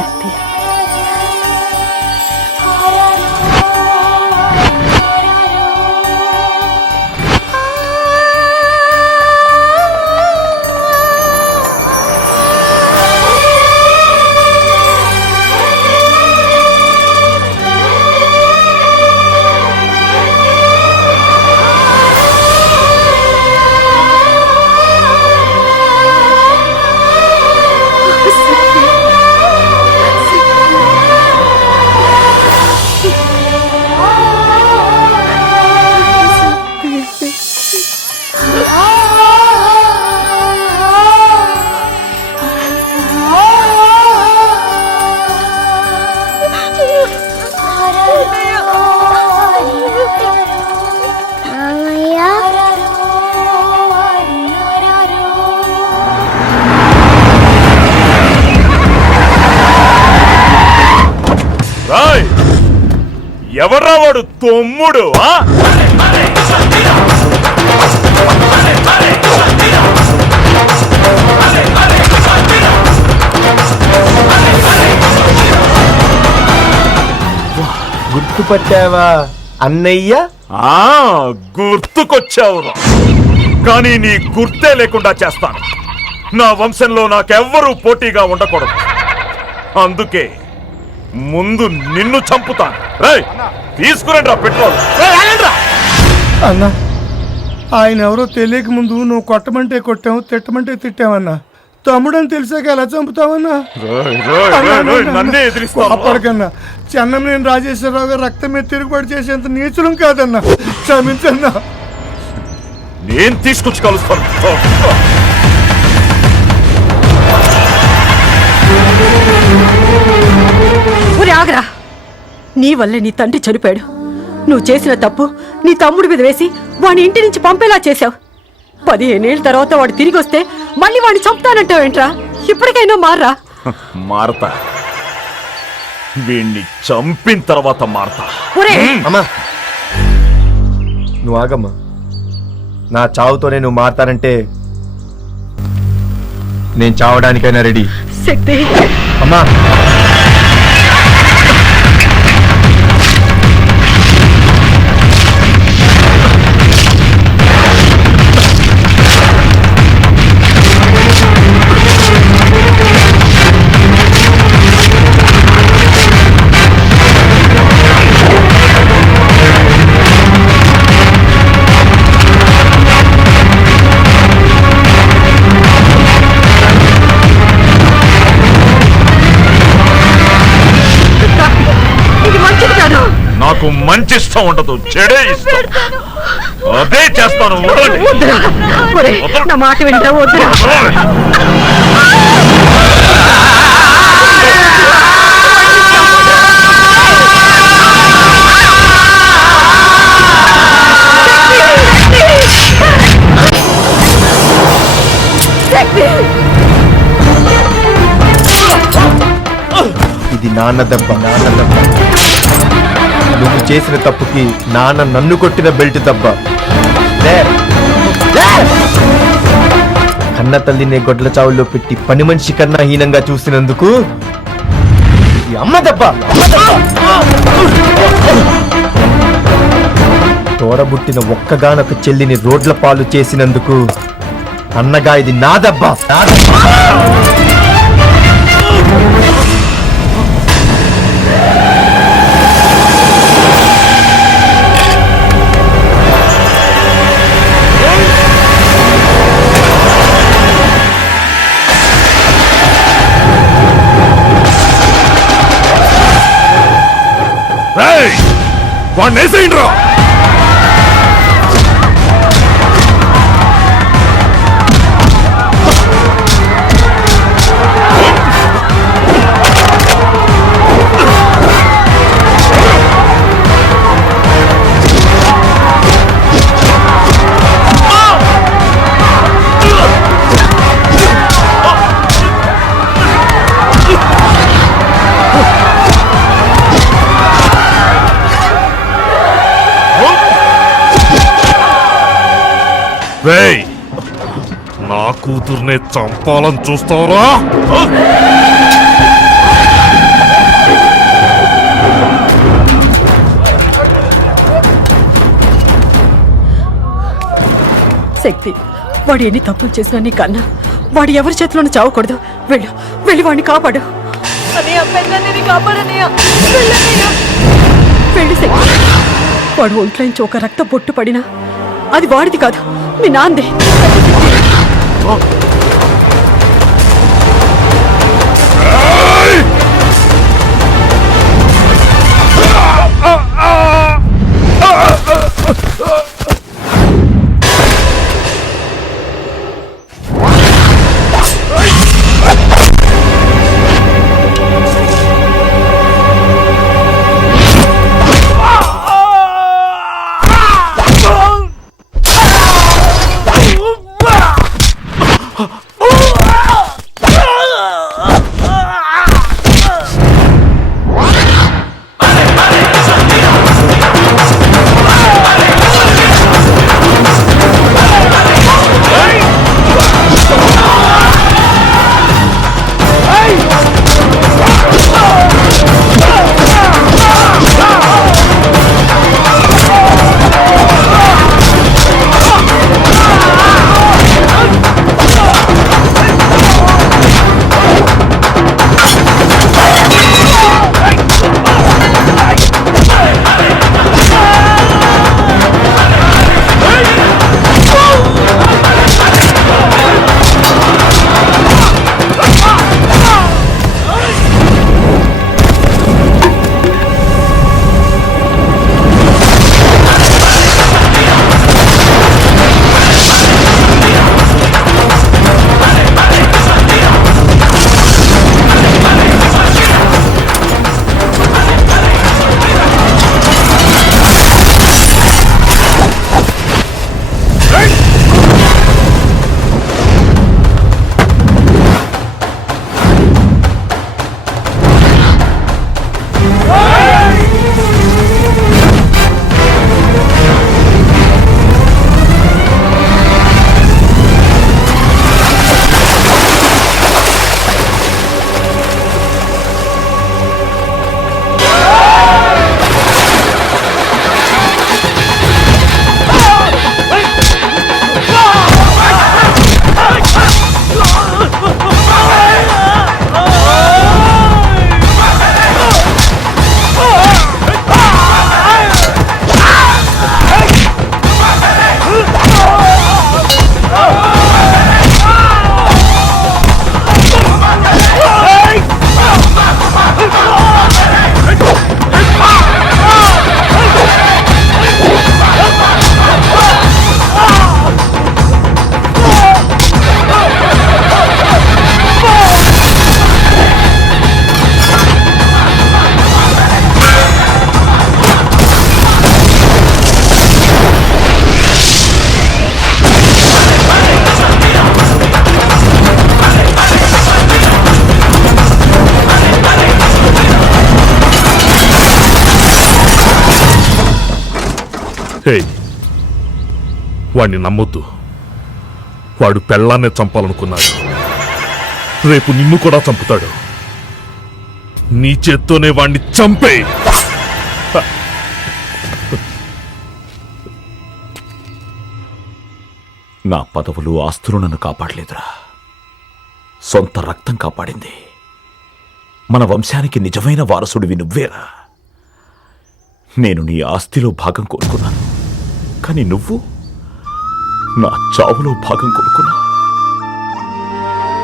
శక్తి. ఎవర్రా వాడు తమ్ముడు? గుర్తుపట్టావా అన్నయ్య? గుర్తుకొచ్చావురా, కానీ నీ గుర్తే లేకుండా చేస్తాను. నా వంశంలో నాకెవ్వరూ పోటీగా ఉండకూడదు. అందుకే ముందు నిన్ను చంపుతాను. రేయ్, తీసుకురండి పెట్రోల్. అన్నా, ఆయన ఎవరో తెలియక ముందు నువ్వు కొట్టమంటే కొట్టావు, తిట్టమంటే తిట్టావన్నా. తమ్ముడని తెలిసాక ఎలా చంపుతావన్నా? నన్నే ఎదిరిస్తావు? అప్పటికన్నా చెన్నమనేని రాజేశ్వరరావు గారు రక్తం మీద తిరుగుబాటు చేసేంత నీచులం కాదన్నా, క్షమించన్నా. నేను తీసుకొచ్చి కలుస్తాను. ఆగరా, నీ వల్లే నీ తండ్రి చనిపోయాడు. నువ్వు చేసిన తప్పు నీ తమ్ముడి మీద వేసి వాడి ఇంటి నుంచి పంపేలా చేశావు. 15 ఏళ్ళ తర్వాత వాడు తిరిగి వస్తే మళ్ళీ వాడిని చంపుతానంటావేంట్రా? ఇప్పటికైనా మారరా? మారతా, వీణ్ణి చంపిన తర్వాత మారతా. అమ్మా నువ్వు ఆగమ్మా. నా చావుతోనే నువ్వు మారతానంటే నేను చావడానికైనా రెడీ. శక్తి అమ్మా, నాకు మంచి ఇష్టం ఉండదు, చెడే ఇష్టం. అదే చేస్తాను. నా మాట వింటా. వద్దురా. ఇది నాన్న దెబ్బ. నువ్వు చేసిన తప్పుకి నాన్న నన్ను కొట్టిన బెల్ట్ దెబ్బ. కన్న తల్లిని గొడ్ల చావుల్లో పెట్టి పని మనిషి కన్నా హీనంగా చూసినందుకు ఇది అమ్మ దెబ్బ. తోడబుట్టిన ఒక్కగానొక చెల్లిని రోడ్ల పాలు చేసినందుకు అన్నగా ఇది నా దెబ్బ. వాడిని వేసేయండిరా. నా కూతుర్నే చంపాలని చూస్తావరా? శక్తి, వాడు ఎన్ని తప్పులు చేసినా నీ కన్నా వాడు ఎవరి చేతిలోనూ చావకూడదు. వెళ్ళు, వెళ్ళి వాడిని కాపాడు. వెళ్ళు శక్తి. వాడు ఒంట్లోంచి ఒక రక్త బొట్టు పడినా అది వాడిది కాదు, మీ నాందే. వాణ్ణి నమ్మొద్దు. వాడు పెళ్ళాన్నే చంపాలనుకున్నాడు. రేపు నిన్ను కూడా చంపుతాడు. నీ చేత్తోనే వాణ్ణి చంపే. నా పదవులు ఆస్తులు నన్ను కాపాడలేదురా, సొంత రక్తం కాపాడింది. మన వంశానికి నిజమైన వారసుడివి నువ్వేరా. నేను నీ ఆస్తిలో భాగం కోరుకున్నాను, కానీ నువ్వు నా చావులో భాగం కోరుకున్నావు.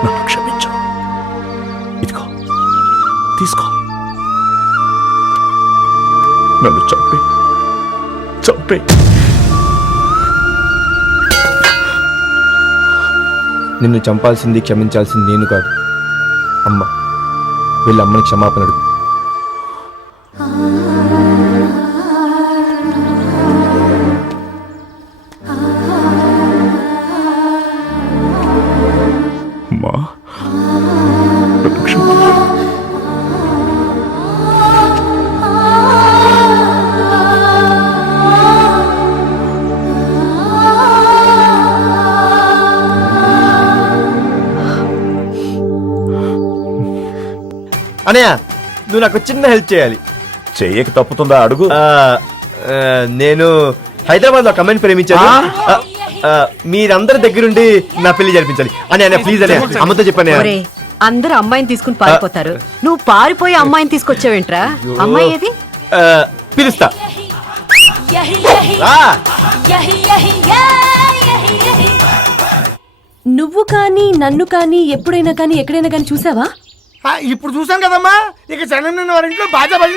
నన్ను క్షమించు. ఇదిగో తీసుకో. నన్ను చంపే చంపే. నిన్ను చంపాల్సింది, క్షమించాల్సింది నేను కాదు, అమ్మ. వీళ్ళ అమ్మని క్షమాపణ అడుగు. అమ్మా, నన్ను క్షమించు. అనయ్య, నువ్వు నాకు చిన్న హెల్ప్ చేయాలి. చెయ్యకి తప్పుతుందా అడుగు. నేను హైదరాబాద్ లో కమెంట్ ప్రేమించాను. మీరందరి దగ్గరుండి నా పెళ్లి జరిపించాలి అని ప్లీజ్ అని అమ్మతో చెప్పాను. ఒరే అందరూ అమ్మాయిని తీసుకుని పారిపోతారు, నువ్వు పారిపోయి అమ్మాయిని తీసుకొచ్చావేంట్రా? అమ్మాయి ఏది? పిలుస్తా. నువ్వు కానీ నన్ను కానీ ఎప్పుడైనా కానీ ఎక్కడైనా కానీ చూసావా? ఇప్పుడు చూసాం కదమ్మా, ఇక జనం వారింట్లో బాజా బాజీ